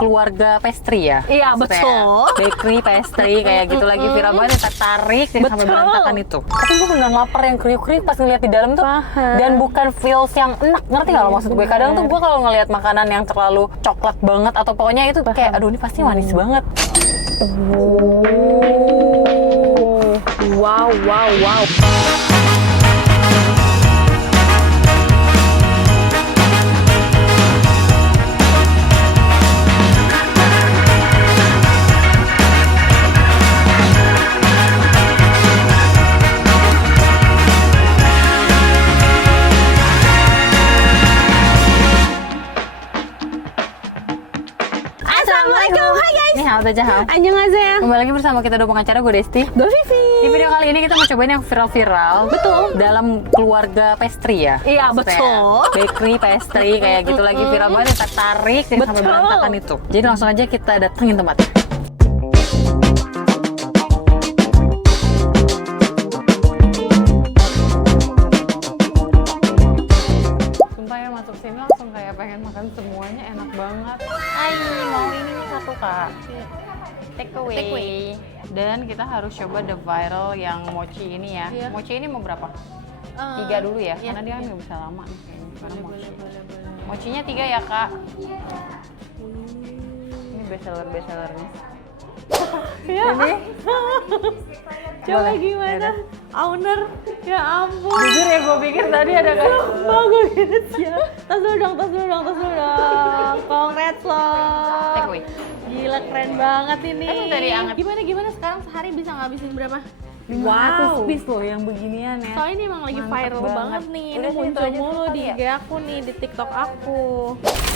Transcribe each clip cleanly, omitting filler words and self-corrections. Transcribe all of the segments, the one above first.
keluarga pastry ya. Iya, Maksudnya betul. Bakery, pastry kayak gitu lagi viral banget ya, tarik yang sampai Betul. berantakan itu. Tapi gue beneran lapar yang kriuk-kriuk pas ngeliat di dalam tuh. Paham. Dan bukan feels yang enak, ngerti nggak lo maksud gue? Kadang tuh gue kalau ngeliat makanan yang terlalu coklat banget atau pokoknya itu kayak aduh ini pasti manis banget. Wow, wow, wow. Assalamualaikum, hai guys. Ini hal aja hal. Annyeonghaseyo. Kembali lagi bersama kita dua pengacara, gue Desti. Gue Vivi. Di video kali ini kita mau cobain yang viral-viral. Betul. Dalam keluarga pastry ya. Iya, Maksudnya betul. Bakery, pastry kayak gitu lagi viral banget ya, tarik yang sampai Betul. berantakan itu. Jadi langsung aja kita datengin tempatnya. Sumpah ya masuk sini langsung kayak pengen makan semuanya, enak banget. Hai, mau ini nih satu kak. Take away. Dan kita harus coba the viral yang mochi ini ya. Iya. Mochi ini mau berapa? 3 dulu ya, karena dia nggak bisa lama nih kayaknya. Karena mochi. Mochinya 3 ya kak. Ini bestsellernya. Ya. Ini Coba Boleh. gimana? Yaudah. Owner, ya ampun. jujur ya gue pikir tadi ada kayak Bagus ya. Tas dulu dong. Congrats loh. take away. Gila keren banget ini. Emang tadi anget. Gimana sekarang sehari bisa ngabisin berapa? 500 piece loh yang beginian ya. Soalnya ini emang lagi Mantap viral banget. banget nih. Ini Udah, muncul segitu aja mulu dulu di kali ya. IG aku nih, di TikTok aku.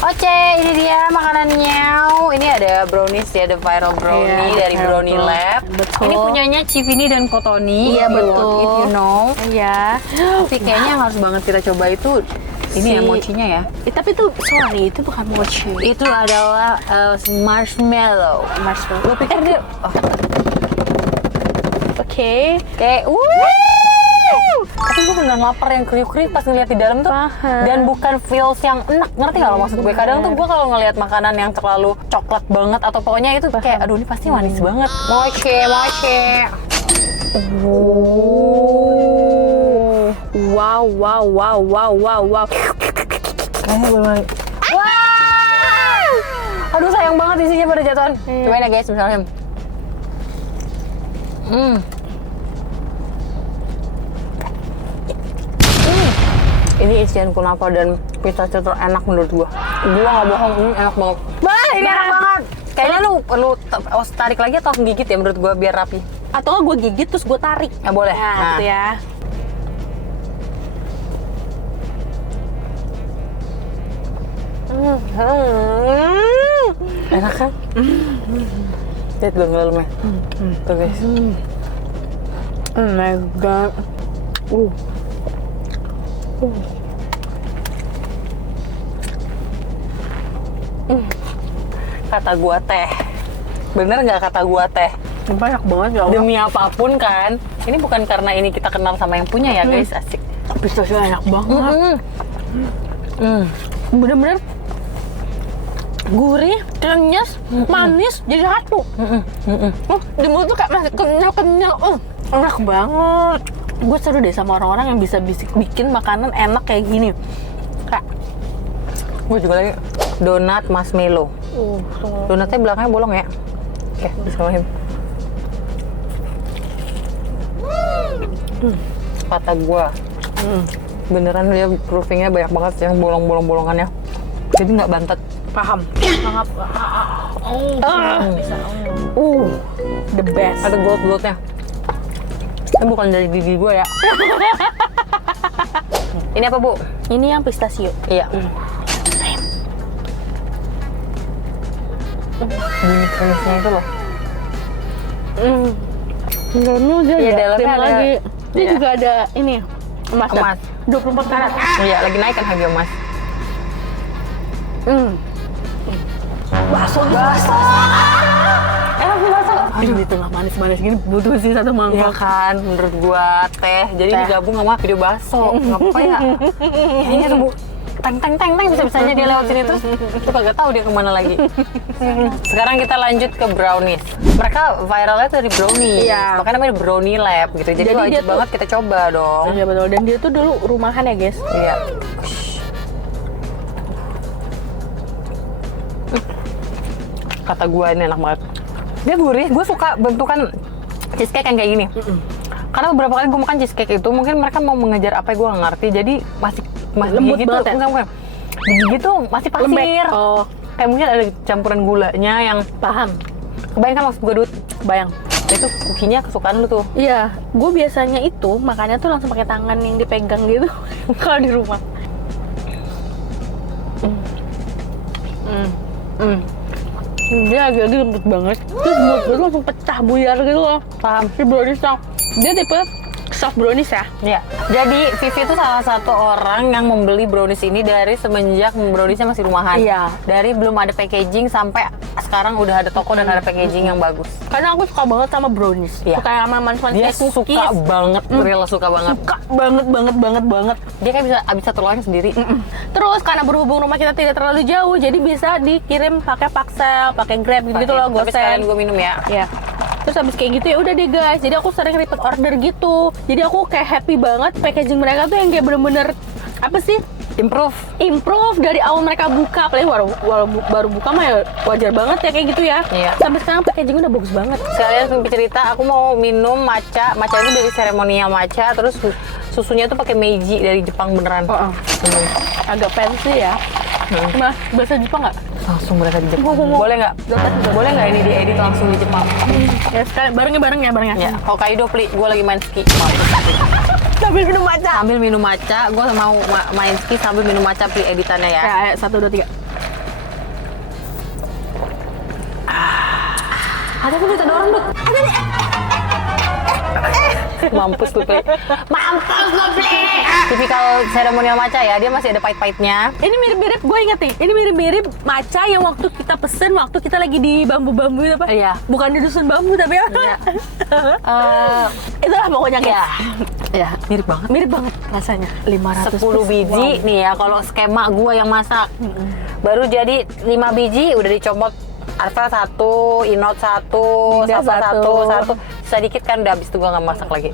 Oke, ini dia makanannya. Ini ada brownies ya, ada viral brownie Iya, dari Brownie betul. Lab. Betul. Ini punyanya Civini dan Kotoni. Iya, If you betul. want, if you know. Iya. Tapi kayaknya yang harus banget kita coba itu ini ya Si- mochinya ya. Tapi tuh sorry, itu bukan mochi. Itu adalah marshmallow. Gue pikir dia Oke. kayak tapi gue beneran lapar yang kriuk-kriuk pas ngeliat di dalam tuh. Paham. Dan bukan feels yang enak, ngerti nggak lo maksud gue? Kadang tuh gue kalau ngeliat makanan yang terlalu coklat banget atau pokoknya itu kayak aduh ini pasti manis banget. Mochi. Wow. Wah! Aduh sayang banget isinya pada jatuhan. Cobain ya guys, misalnya. Ini isian kunafa dan pistachio terenak menurut gua. Gua nggak bohong, ini enak banget. Bah, ini enak banget. Kayaknya lu perlu tarik lagi atau gigit ya menurut gua biar rapi. Atau gue gigit terus gue tarik. Ya boleh. Nah, gitu ya. Enak kan? Lihat dong dalamnya. Tuh guys. Oh my god. Kata gua teh. Bener nggak kata gua teh? Banyak banget ya Allah. Demi apapun kan. Ini bukan karena ini kita kenal sama yang punya ya guys, asik. Pistachio enak banget. Bener-bener gurih, krenyes, manis, jadi satu. Di mulut tuh kayak masih kenyal-kenyal. Enak banget. Gue seru deh sama orang-orang yang bisa bikin makanan enak kayak gini. Kayak, Gue juga lagi donat marshmallow. Donatnya belakangnya bolong ya. Oke, bismillahirrahmanirrahim. Kata gua, beneran dia proofingnya banyak banget yang bolong-bolongannya. Jadi nggak bantet. paham. The best. Ada gold-goldnya. Ini bukan dari gigi gua ya. Ini apa bu? Ini yang pistachio. Iya. Bunyi kremisnya itu loh. Dalamnya udah Iya, ada dalamnya krim ada- lagi. Dia iya. juga ada ini emas. Emas. 24 karat. Iya, lagi naik kan harga emas. Bakso. Enak sih bakso. Aduh, di tengah manis-manis gini butuh sih satu Iya mangkok. kan, menurut gua teh. Jadi Teh. digabung sama video bakso. Nggak apa-apa ya. Ini tuh bu. teng bisa-bisanya dia lewat sini terus itu kagak tahu dia kemana lagi. Sekarang kita lanjut ke brownies. Mereka viralnya tuh dari brownies, Iya. makanya namanya brownie lab gitu. Jadi Jadi dia wajib tuh- banget kita coba dong. Iya betul, dan dia tuh dulu rumahan ya guys. Iya. Kata gue ini enak banget. Dia gurih, gue suka bentukan cheesecake yang kayak gini. Karena beberapa kali gue makan cheesecake itu, mungkin mereka mau mengejar apa yang gue nggak ngerti. Jadi masih Lembut gigi tuh, banget ya? enggak. Gigi tuh masih pasir. Lembek. Oh, Kayak mungkin ada campuran gulanya yang paham. kebayang kan maksud gue, Dut? Bayang. Itu kukinya kesukaan lu tuh. Iya, gue biasanya itu makannya tuh langsung pakai tangan yang dipegang gitu kalau di rumah. Dia agak-agak lembut banget. Terus mulut gue tuh langsung pecah buyar gitu loh. Paham? Si browniesnya. Dia tipe soft brownies ya. Iya. Jadi Vivi itu salah satu orang yang membeli brownies ini dari semenjak browniesnya masih rumahan. Iya. Dari belum ada packaging sampai sekarang udah ada toko dan ada packaging yang bagus. Karena aku suka banget sama brownies. Iya. Suka yang sama manis-manis Dia kayak cookies. suka banget, real suka banget. Suka banget. Dia kayak bisa abis satu loyang sendiri. Terus karena berhubung rumah kita tidak terlalu jauh, jadi bisa dikirim pakai Paxel, pakai Grab gitu loh, Tapi sekalian GoSend. gue minum ya. Ya. Terus habis kayak gitu ya udah deh guys. Jadi aku sering repeat order gitu. Jadi aku kayak happy banget packaging mereka tuh yang kayak bener-bener apa sih? Improve dari awal mereka buka. Apalagi baru buka mah ya wajar banget ya kayak gitu ya. Iya. Sampai sekarang packaging udah bagus banget. Sekalian sambil cerita, aku mau minum matcha. Matcha itu dari Ceremonia Matcha, terus susunya tuh pakai Meiji dari Jepang beneran. Agak fancy ya. Cuma bahasa Jepang nggak? Langsung berasa di Jepang. Boleh nggak? Boleh nggak ini diedit langsung di Jepang? Ya sekali barengnya. Ya, Hokkaido pli, gue lagi main ski. Sambil minum matcha. Sambil minum matcha, gue mau main ski sambil minum matcha pli editannya ya. Ya, 1, 2, 3. Ada tuh kita dorong, Dut. Ada nih. Mampus tuh, Pli. Mampus lu, Pli. Tipikal seremonial matcha ya, dia masih ada pahit-pahitnya. Ini mirip-mirip, gue inget nih. Ini mirip-mirip matcha yang waktu kita pesen, waktu kita lagi di bambu-bambu itu apa? Iya. Bukan di dusun bambu tapi ya. Iya. Itulah pokoknya guys. Ya, Ya, mirip banget. mirip banget rasanya. 500 10 biji nih ya, kalau skema gua yang masak. Baru jadi 5 biji udah dicomot Arvel 1, Inot 1, Dinda Safa 1, 1. Sisa dikit kan udah habis itu gua nggak masak lagi.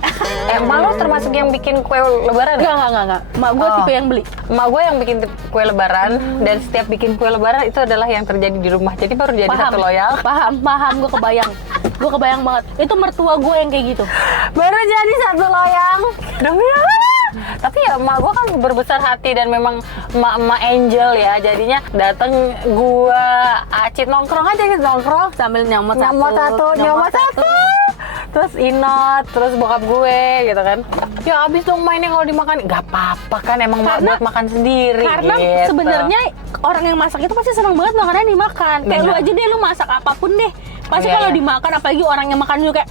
Malu termasuk yang bikin kue lebaran ya? Enggak. Mak gue Oh. tipe yang beli. Emak gue yang bikin kue lebaran dan setiap bikin kue lebaran itu adalah yang terjadi di rumah. Jadi baru jadi satu loyal. Paham, gue kebayang. Gue kebayang banget. Itu mertua gue yang kayak gitu. Baru jadi satu loyang. Demi apa? Tapi ya emak gue kan berbesar hati dan memang emak angel ya. Jadinya dateng gue acit nongkrong aja gitu, nongkrong Sambil nyomot nyomot satu. Terus Inot, terus bokap gue gitu kan. Ya abis dong mainnya kalau dimakan. Gak apa-apa kan, emang buat makan sendiri. Karena gitu. sebenarnya orang yang masak itu pasti senang banget makannya dimakan. Kayak lu Benar. aja deh, lu masak apapun deh. Pasti Iya, kalau iya. dimakan, apalagi orang yang makan juga kayak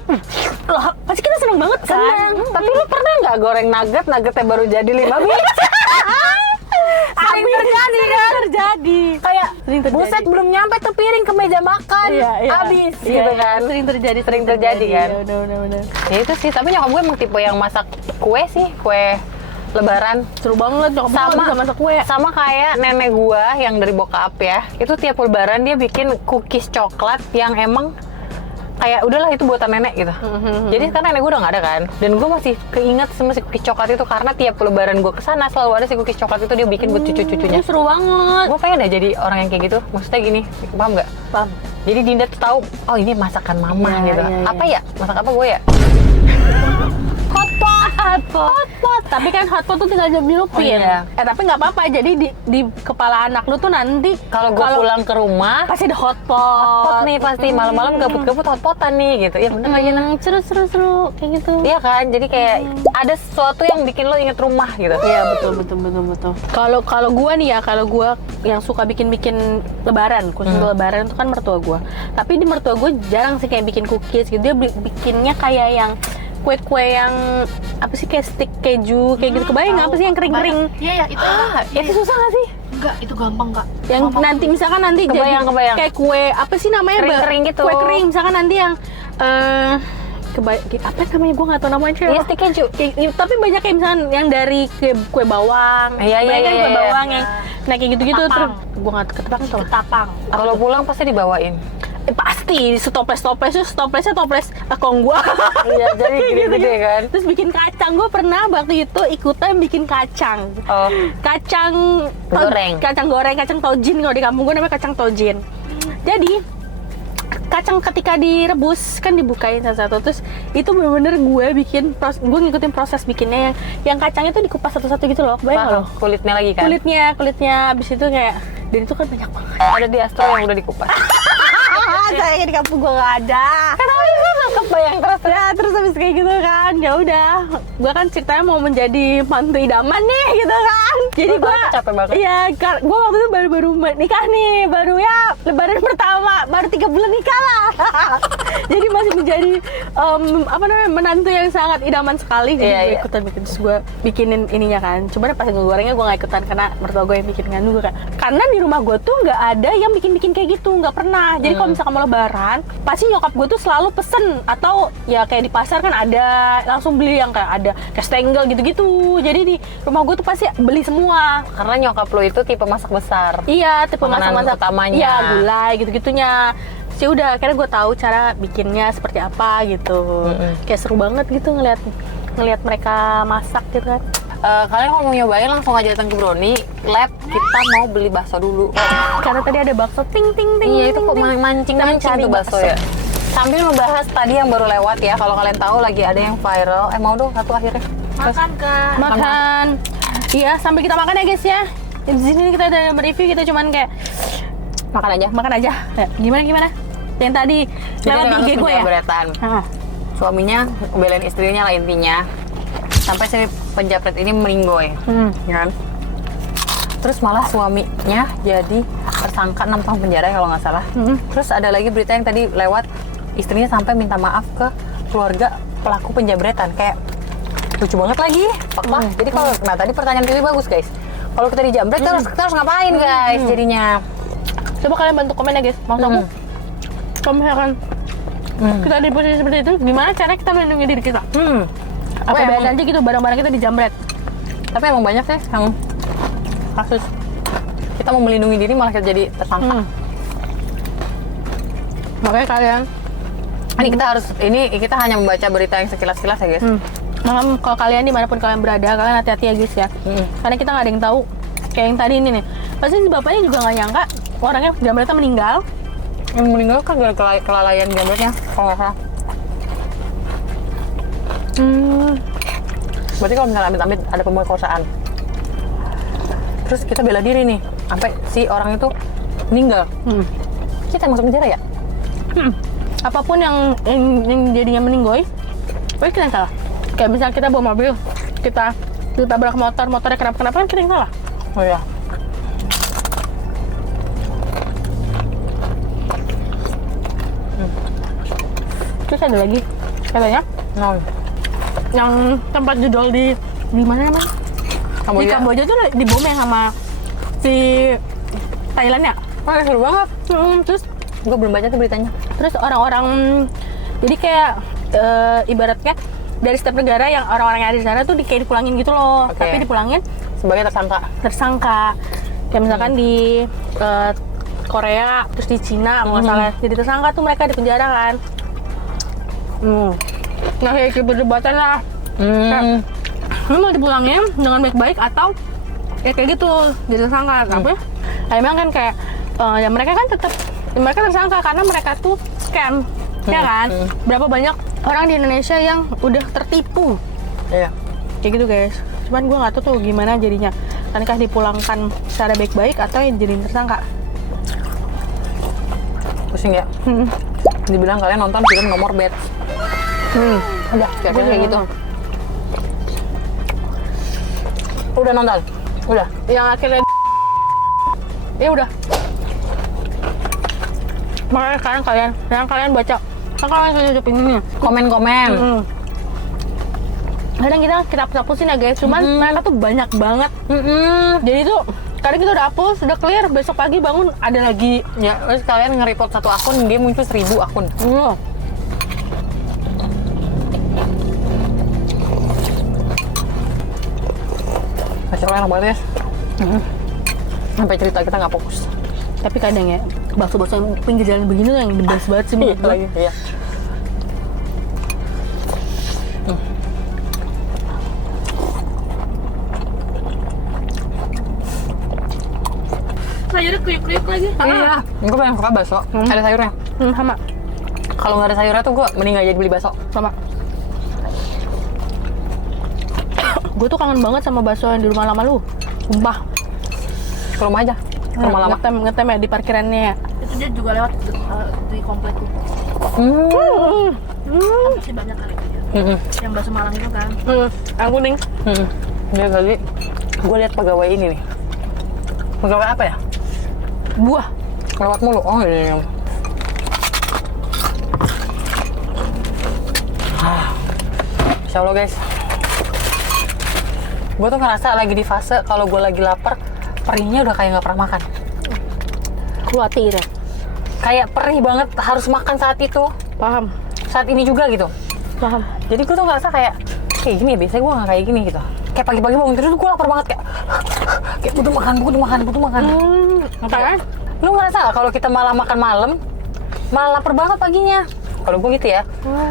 loh, pasti kita senang banget kan. Seneng. Tapi lu pernah nggak goreng nuggetnya baru jadi 5 biji? Sering terjadi kan? Terjadi. Kayak Sering terjadi. buset belum nyampe tuh piring ke meja makan, habis gitu kan? Sering terjadi kan? Ya, bener. Ya itu sih, tapi nyokap gue emang tipe yang masak kue sih, kue lebaran. Seru banget nyokap gue bisa masak kue. Sama kayak nenek gua yang dari bokap ya, itu tiap lebaran dia bikin cookies coklat yang emang kayak udahlah itu buatan nenek gitu. Jadi sekarang nenek gue udah nggak ada kan, dan gue masih keinget sama si cookies coklat itu karena tiap lebaran gue kesana selalu ada si cookies coklat itu dia bikin buat cucu-cucunya. Seru banget. Gue pengen deh jadi orang yang kayak gitu. Maksudnya gini, paham nggak? Paham. Jadi Dinda tuh tahu, oh ini masakan mama Iya, gitu. iya, iya. Apa ya? Masak apa gue ya? Hotpot. Tapi kan hotpot tuh tinggal dilupin. Oh, iya. Tapi nggak apa-apa. Jadi di kepala anak lu tuh nanti Kalau gue pulang ke rumah, pasti ada hotpot. hotpot nih pasti malam-malam gabut-gabut hotpotan nih gitu. Ya bener lagi nah. Seru kayak gitu. Iya kan, jadi kayak ada sesuatu yang bikin lo inget rumah gitu. Iya betul. Kalau gua nih ya, kalau gua yang suka bikin lebaran, khusus lebaran itu kan mertua gua. Tapi di mertua gua jarang sih kayak bikin cookies gitu. Dia bikinnya kayak yang kue-kue yang apa sih, kayak stick keju kayak gitu. Kebayang nggak apa sih yang kering-kering? Iya, itu Itu susah gak sih? enggak, itu gampang, Kak. Yang nanti misalkan nanti Kebayang. jadi kayak kue apa sih namanya, Kering-kering gitu. kue kering misalkan nanti yang apa namanya, gue nggak tahu namanya. Iya, stick keju. Tapi banyak kayak misalnya yang dari kue bawang. Iya, Banyak kan kue bawang yang nah kayak gitu-gitu. Ketapang. Terus gue nggak ketapang tuh. Ketapang. Kalau pulang pasti dibawain. Pasti toplesnya toples akong gua. Iya, jadi gede-gede kan. Terus bikin kacang, gue pernah waktu itu ikutan bikin kacang. Oh. Kacang Goreng. Kacang tojin, kalau di kampung gue namanya kacang tojin. Jadi kacang ketika direbus kan dibukain satu-satu, terus itu bener-bener gue ngikutin proses bikinnya yang kacang itu dikupas satu-satu gitu loh. Bayang loh. Kulitnya lagi kan? Kulitnya abis itu kayak, dan itu kan banyak banget. Ada di Astro yang udah dikupas. Sayangnya di kampung gue nggak ada. Kenapa itu kebayang terus? Ya terus habis kayak gitu kan, ya udah, gue kan ceritanya mau menjadi mantu idaman nih gitu kan. Jadi gue capek banget. Iya, gue waktu itu baru nikah nih, baru ya lebaran pertama, baru 3 bulan nikah lah. Jadi masih menjadi menantu yang sangat idaman sekali. Jadi gue ikutan bikin, terus gue bikinin ininya kan. Coba pas ngegorengnya gue nggak ikutan karena mertua gue yang bikin kan gue kan. Karena di rumah gue tuh nggak ada yang bikin kayak gitu, nggak pernah. Jadi kalau misalkan mau lebaran, pasti nyokap gue tuh selalu pesen, atau ya kayak di pasar kan ada, langsung beli yang kayak ada kastengel gitu-gitu. Jadi di rumah gue tuh pasti beli semua. Karena nyokap lo itu tipe masak besar. Iya, tipe masak-masak utamanya. Iya, gulai gitu-gitunya. Sih udah, akhirnya gue tahu cara bikinnya seperti apa gitu. Kayak seru banget gitu ngelihat mereka masak gitu kan. Kalian kalau mau nyobain langsung aja datang ke Brownie Lab. Kita mau beli bakso dulu. Karena tadi ada bakso ting. Iya, itu kok mancing tuh bakso ya. Sambil membahas tadi yang baru lewat ya, kalau kalian tahu lagi ada yang viral. Mau dong satu akhirnya. Makan Kak. Makan. Iya, sambil kita makan ya guys ya. Di sini kita ada mereview, kita cuman kayak makan aja. Ya, gimana? Yang tadi lewat di IG gue ya. Suaminya belain istrinya lah intinya. Sampai si penjapret ini meninggoy. Kan? Terus malah suaminya jadi tersangka 6 tahun penjara kalau nggak salah. Terus ada lagi berita yang tadi lewat, istrinya sampai minta maaf ke keluarga pelaku penjabretan. Kayak lucu banget lagi. Jadi kalau tadi pertanyaan Pilih bagus guys. Kalau kita dijambret kita harus ngapain guys jadinya? Coba kalian bantu komen ya guys. Maksud aku, kalau misalkan kita di posisi seperti itu, gimana cara kita melindungi diri kita? Apa aja gitu barang-barang kita dijambret. Tapi emang banyak sih yang kasus kita mau melindungi diri malah kita jadi tersangka. Makanya kalian, kita hanya membaca berita yang sekilas-kilas ya guys. Kalau kalian dimanapun kalian berada, kalian hati-hati ya guys ya. Karena kita nggak ada yang tahu. Kayak yang tadi ini nih, pasti si bapaknya juga nggak nyangka orangnya jambretnya meninggal. Yang meninggal kan gara kelalaian jambretnya kalau nggak salah. Berarti kalau misalnya amit-amit ada pemerkosaan, terus kita bela diri nih, sampai si orang itu meninggal, kita masuk penjara ya? Apapun yang jadinya meninggoy, pokoknya kita yang salah. Kayak misalnya kita bawa mobil, kita tabrak motornya kenapa kan kita yang salah. Oh iya. Terus ada lagi katanya yang tempat judol di mana namanya? Di Kamboja tuh dibom yang sama si Thailand ya. Seru banget. Terus gue belum baca tuh beritanya. Terus orang-orang, jadi kayak ibaratnya dari setiap negara yang orang-orang yang ada di sana tuh kayak dipulangin gitu loh. Tapi dipulangin sebagai tersangka. Kayak misalkan di Korea, terus di Cina kalau nggak salah, jadi tersangka tuh mereka di penjara kan. Nah kayak perdebatan lah. Lu mau dipulangin dengan baik-baik atau ya kayak gitu jadi tersangka. Tapi emang kan kayak ya mereka kan tetap mereka tersangka karena mereka tuh scam, ya kan? Berapa banyak orang di Indonesia yang udah tertipu. Iya. Kayak gitu guys. Cuman gue nggak tahu tuh gimana jadinya. Kankah dipulangkan secara baik-baik atau jadi tersangka? Pusing ya. Dibilang kalian nonton film Nomor Bed. Udah, kayak gitu. Udah nonton? Udah. Yang akhirnya ya udah. Makanya sekarang kalian baca, kan kalian sudah ini komen-komen. Kadang kita hapusin ya guys, cuman mereka tuh banyak banget. Jadi tuh kadang kita udah hapus, udah clear, besok pagi bangun ada lagi. Ya, terus kalian nge-report satu akun, dia muncul 1000 akun. Nasi roll enak banget ya. Sampai cerita kita nggak fokus. Tapi kadang ya, bakso-bakso yang pinggir jalan begini tuh yang the best banget sih menurut gue. Lagi, iya. Sayurnya kriuk-kriuk lagi. Iya, gue paling suka bakso. Ada sayurnya. Sama. Kalau nggak ada sayurnya tuh gue mending nggak jadi beli bakso. Sama. Gue tuh kangen banget sama bakso yang di rumah lama lu. Sumpah. Ke rumah aja. Ke rumah lama. Ngetem ya di parkirannya ya. Itu dia juga lewat di komplek tuh. Pasti banyak kali. Yang bakso Malang itu kan. Yang kuning. Dia kali gue lihat pegawai ini nih. Pegawai apa ya? Buah. Lewat mulu. Oh iya. Insya Allah guys. Gue tuh ngerasa lagi di fase kalau gue lagi lapar, perihnya udah kayak nggak pernah makan. Khawatir ya. Kayak perih banget harus makan saat itu. Paham. Saat ini juga gitu. Paham. Jadi gue tuh ngerasa kayak gini ya, biasanya gue nggak kayak gini gitu. Kayak pagi-pagi bangun tidur gue lapar banget kayak butuh makan. Apaan? Lu ngerasa nggak kalau kita malah makan malam, malah lapar banget paginya? Kalau gue gitu ya.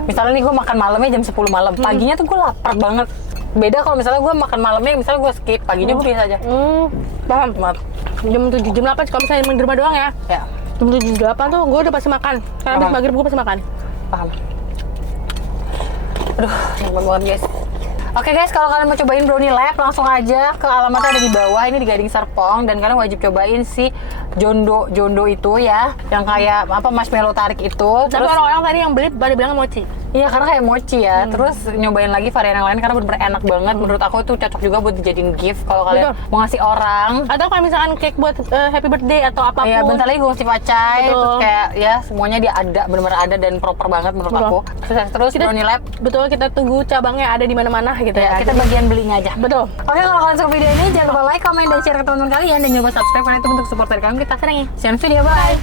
Misalnya nih gue makan malamnya jam 10 malam, paginya tuh gue lapar banget. Beda kalau misalnya gue makan malamnya, misalnya gue skip, paginya gue biasa aja. Paham. Maaf. Jam 7, jam 8 kalau misalnya di rumah doang ya. Ya, Jam 7, jam 8 tuh gue udah pasti makan. Karena habis Paham. maghrib gue pasti makan. paham. Aduh, nyaman banget guys. Oke guys, kalau kalian mau cobain Brownie Lab, langsung aja ke alamatnya ada di bawah. Ini di Gading Serpong, dan kalian wajib cobain si Jondo itu ya, yang kayak apa marshmallow tarik itu. Tapi orang-orang tadi yang beli pada bilang mochi. Iya, karena kayak mochi ya. Terus nyobain lagi varian yang lain karena bener-bener enak banget. Menurut aku itu cocok juga buat dijadiin gift kalau kalian Betul. mau ngasih orang. Atau kalau misalkan cake buat happy birthday atau apapun. Iya, bentar lagi gue ngasih pacai. Betul. Terus kayak ya semuanya dia ada, bener-bener ada dan proper banget menurut Betul. aku. Terus Brownie Lab. Betul, kita tunggu cabangnya ada di mana-mana gitu Ya, ya. kita bagian belinya aja. Betul. Oke, kalau kalian suka video ini jangan lupa like, comment, dan share ke teman-teman kalian, dan jangan lupa subscribe karena itu bentuk support dari kalian. Kita sering share video. Bye.